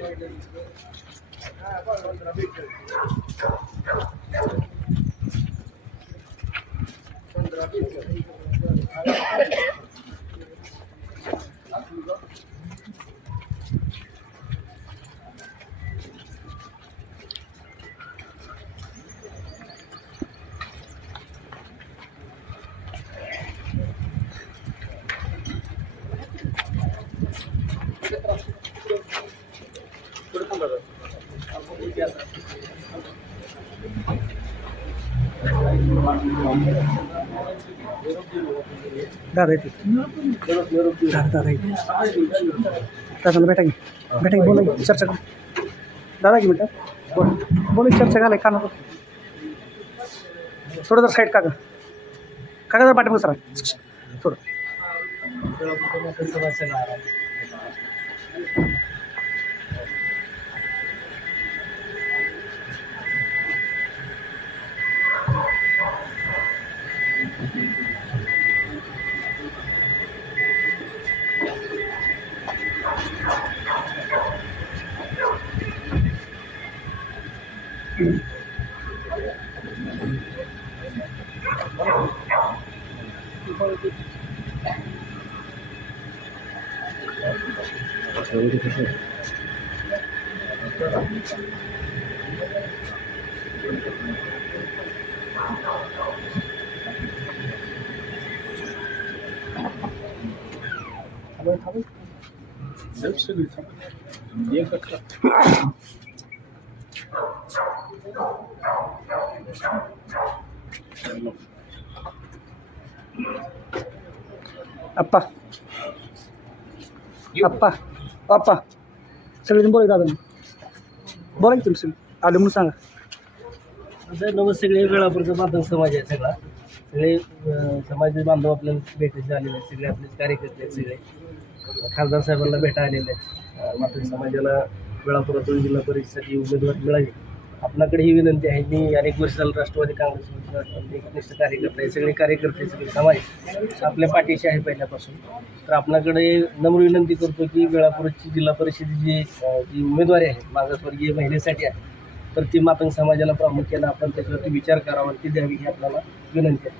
Thank you. दादा येते दादा दादा येते दादाला भेटा की. भेटा की बोला की, चर्चा करू. दादा की मिनटं. बोल. बोला की, चर्चा घालाय का कानात थोडं जर साईड काका काका जर पाठवून सरा. थोडं. 아, 여기도 계세요. आप्पा आप्पा आप्पा सगळेजण बोला की दादा बोला की तुम्ही सगळे आले म्हणून सांगा आता नमस्ते सगळे वेळापूरचा बांधव समाज आहे सगळा सगळे समाज बांधव आपल्याला भेटायचे आलेले आहेत सगळे आपले कार्यकर्ते आहेत सगळे. खासदार साहेबांना भेटा आलेले आहेत. मात्र समाजाला वेळापुरातून जिल्हा परिषदेसाठी उमेदवार मिळावी. आपल्याकडे ही विनंती आहे मी अनेक वर्ष राष्ट्रवादी काँग्रेस एकनिष्ठ कार्यकर्ते आहे सगळे कार्यकर्ते सगळे समाज आपल्या पाठीशी आहे पहिल्यापासून. तर आपल्याकडे नम्र विनंती करतो की वेळापूरची जिल्हा परिषदेची जी उमेदवारी आहे मागासवर्गीय महिलेसाठी आहे तर ती मातंग समाजाला प्रामुख्याने आपण त्याच्यावरती विचार करावा ती द्यावी ही आपल्याला विनंती आहे.